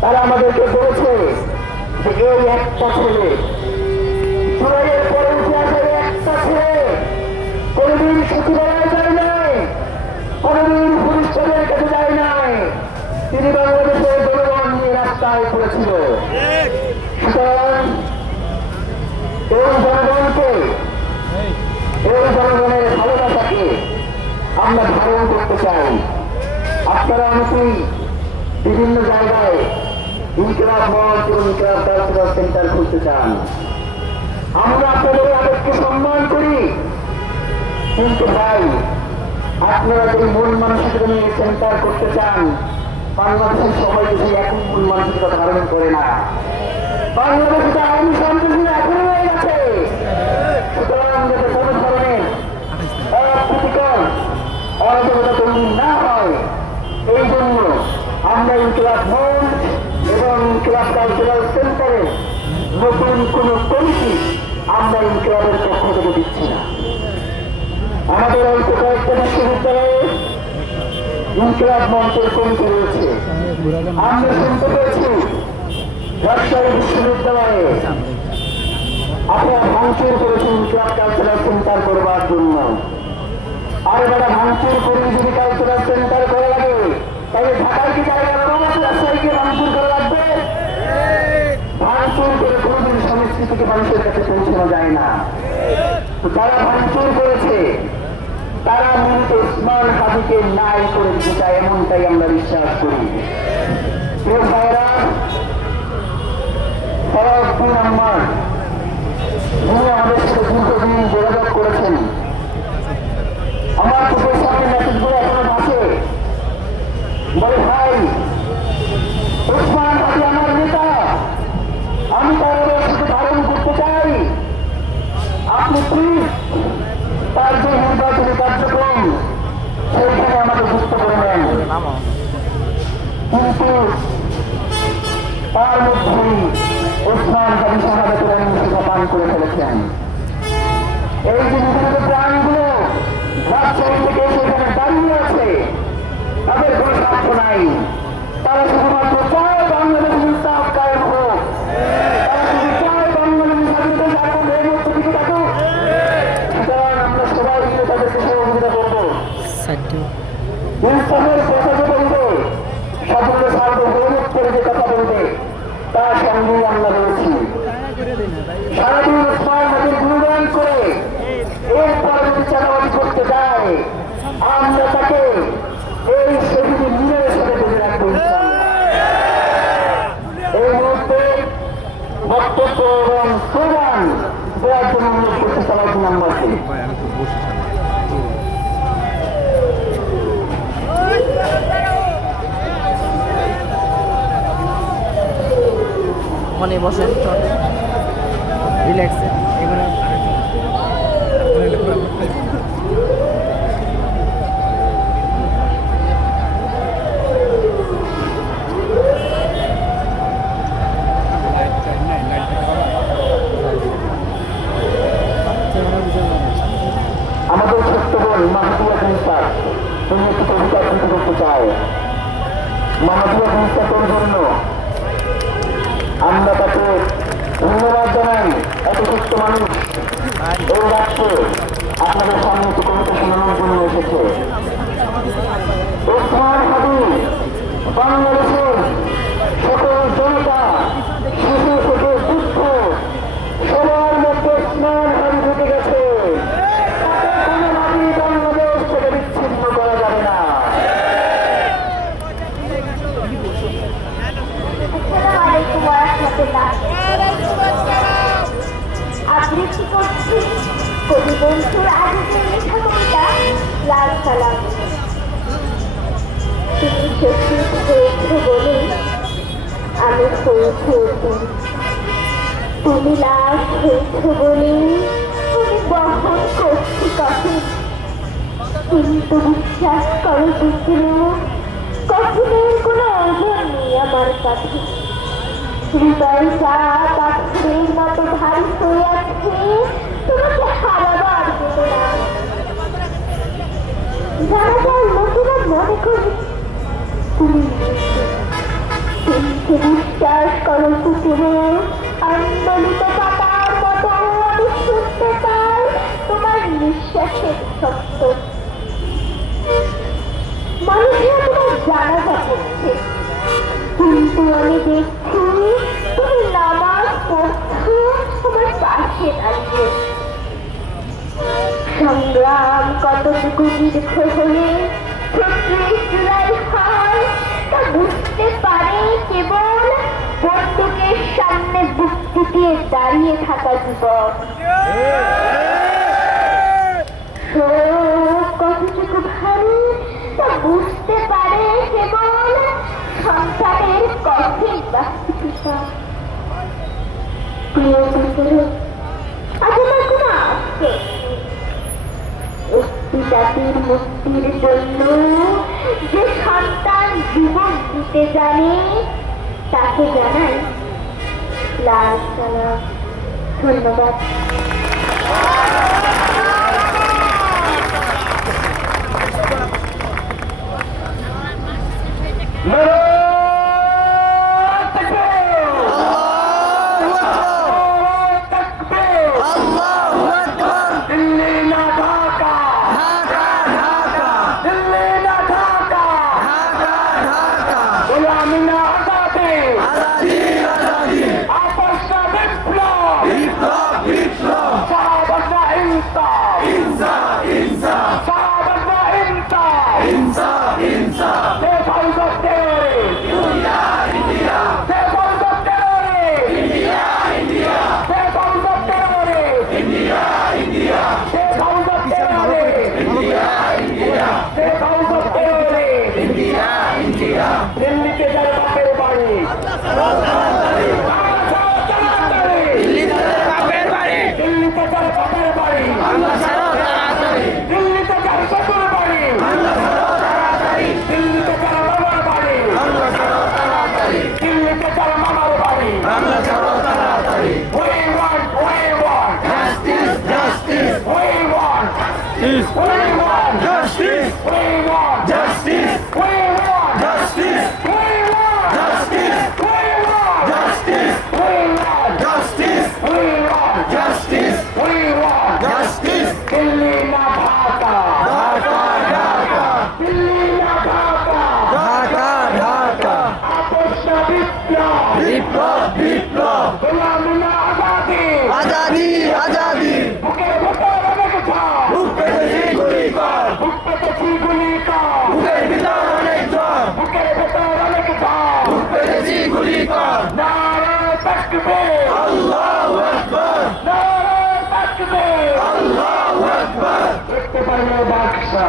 তারা আমাদেরকে বলেছে যে এই একটা ছেলে জুলাইয়ের পরে উঠে আসে একটা ছেলে কোনদিন সচিবালয়ে যায় নাই, কোনদিন পুলিশ তাদের কাছে যায় নাই, তিনি বাংলাদেশের জনগণ নিয়ে রাস্তায় পড়েছিল। সুতরাং এই জনগণকে, এই জনগণের ভালোবাসাকে আমরা ধারণ করতে চাই। আপনারা অনেকেই বিভিন্ন জায়গায় ইনকিলাব মঞ্চ এবং ইনকিলাব কালচারাল সেন্টার খুলতে চান। আমরা আপনাদের আবেগকে সম্মান করি, কিন্তু ভাই আপনারা যদি মূল মানসিকতা নিয়ে সেন্টার করতে চান, বাংলাদেশের সবাই যদি একই মূল মানসিকতা ধারণ করে না, বাংলাদেশে আইনি সন্ত্রাসী এখনো হয়ে গেছে। সুতরাং যাতে কোনো ধরনের অপ্রীতিকর অরাজকতা তৈরি না হয়, এই জন্য আমরা ইনকিলাব মঞ্চ এবং ইনকিলাব কালচারাল সেন্টারে নতুন কোন কমিটি আমরা ইনকিলাবের পক্ষ থেকে দিচ্ছি না। আমাদের অল্প কয়েকটা বিশ্ববিদ্যালয়ে ইনকিলাব মঞ্চের কমিটি রয়েছে। আমরা শুনতে পেয়েছি রাজশাহী বিশ্ববিদ্যালয়ে আপনারা ভাঙচুর করেছেন ইনকিলাব কালচারাল সেন্টার করবার জন্য। আর এবার ভাঙচুর করে যদি কালচারাল সেন্টার করে লাগে, তাহলে ঢাকায় কি জায়গা রাজশাহীকে ভাঙচুর করে রাখবে? ভাঙচুর করে কোনোদিন সংস্কৃতিকে মানুষের কাছে পৌঁছানো যায় না। যারা ভাঙচুর করেছে তারা মূলত ওসমান হাদিকে ন্যায় করে দিতে চায়, এমনটাই আমরা বিশ্বাস করি। প্রিয় ভাইরা, ফরাউদ্দিন আহমদ যিনি আমাদের সাথে দীর্ঘদিন যোগাযোগ করেছেন, আমার চোখের সামনে মেসেজগুলো এখনো ভাসে। বলে ভাই, ওসমান হাদি আমার নেতা, আমি তার সাথে ধারণ করতে চাই, আপনি প্লিজ তার যে নির্বাচনী কার্যক্রম সেইখানে আমাকে যুক্ত করে নেন। কিন্তু তার মধ্যেই ওসমান হাদি শাহাদাতের অহিংসতা পান করে ফেলেছেন। এই যে নিপীড়িত প্রাণগুলো রাজশাহী থেকে সেখানে দাঁড়িয়ে আছে, তাদের কোনো স্বার্থ নাই। তারা শুধুমাত্র চায় বাংলাদেশ ইনসাফ কায়েম হোক, তারা শুধু চায় বাংলাদেশ স্বাধীনতা শাসন এর মধ্যে দিকে থাকুক। সুতরাং আমরা সবাই মিলে তাদেরকে সহযোগিতা করবো। ইনসাফের কথা যে বলবে, স্বাধীনতা সার্বভৌমত্ব করে যে কথা বলবে, তার সঙ্গেই আমরা রয়েছি। সারাদিন ওসমান হাদির গুণগান করে এরপরে যদি চাঁদাবাজি করতে যায়, আমরা তাকে এই সেদিকে মিলের সাথে বেঁধে রাখবো। এই মুহূর্তে বক্তব্য এবং স্লোগান দেওয়ার জন্য অনুরোধ করতে সালাউদ্দিন আহমদকে। মনে বসেন, রিল্যাক্সে। আমাদের ছোট্ট বোন মাহদিয়া জিনিসার তুমি একটু কবিতা আবৃত্তি করতে চাও। মাহদিয়া জিনিসার জন্য আমরা তাকে ধন্যবাদ জানাই। এত ছোট্ট মানুষ এই রাষ্ট্রে আপনাদের সামনে একটু কবিতা শোনানোর জন্য এসেছে। ওসমান হাদি বাংলাদেশের সকল জনতা, শিশু থেকে বৃদ্ধ সবার মধ্যে ওসমান হাদি ঢুকে গেছে। কোনোভাবেই বাংলাদেশ থেকে বিচ্ছিন্ন করা যাবে না। আবৃত্তি করছি কবি বন্ধুর আজিজের লেখা কবিতা লাল সালাম। তুমি শহীদ হয়েছ বলে আমি হয়েছি অর্জুন, তুমি লাশ হয়েছ বলে তুমি বহন করছি কঠিন। কিন্তু বিশ্বাস করো বুঝলো কঠিনের কোনো ওজন নেই আমার কাছে। হৃদয়টা পাথরের মতো ভারী হয়ে আছে, তোমাকে হারাবার দেবে না। জানা যায় লোকেরা মনে করে তুমি কিন্তু বিশ্বাস করো কুকুরে, আন্দোলিত পাতার মতো আমি শুনতে পাই তোমার নিঃশ্বাসের শব্দ। মানুষেরা তোমার জানাজা করছে, কিন্তু আমি দেখছি তুমি নামাজ পড়ছো তোমার পাশে দাঁড়িয়ে। সংগ্রাম কতটুকু দীর্ঘ হলে ৩৬ জুলাই হয় তা বুঝতে পারে কেবল বন্দুকের সামনে বুক টিপিয়ে দাঁড়িয়ে থাকা যুবক। কতটুকু ভারী তা বুঝতে পারে কেবল সন্তানের কঠিন বাস্তবিকতা। প্রিয় বন্ধুরা, আজ আমার কোনো আফসোস নেই। একটি জাতির মুক্তির জন্য যে সন্তান জীবন দিতে জানে তাকে জানাই লাল সালাম। ধন্যবাদ। দিল্লিতে যার বাপের বাড়ি, দিল্লিতে যার বাপের বাড়ি, দিল্লিতে যার শ্বশুর বাড়ি, দিল্লিতে যার মামার বাড়ি, দিল্লিতে যার মামার বাড়ি। We want justice, justice. We want justice. We want justice. We want justice. We want justice. We want justice. We want justice. We want justice. We want justice. We want justice. Delhi na Dhaka. Dhaka, Dhaka. Delhi na Dhaka. Dhaka, Dhaka. Aposha Viplab. Viplab, Viplab. Gulami na Azadi. Azadi, Azadi. বুকের ভেতর অনেক ঝড়, বুক পেতেছি গুলি কর, বুক পেতেছি গুলি কর, বুকের ভিতর অনেক ঝড়, বুকের ভেতর অনেক ঝড়, বুক পেতেছি গুলি কর। নারায়ে তাকবীর, আল্লাহু আকবার। নারায়ে তাকবীর, আল্লাহু আকবার। দেখতে পারলো বাদশা।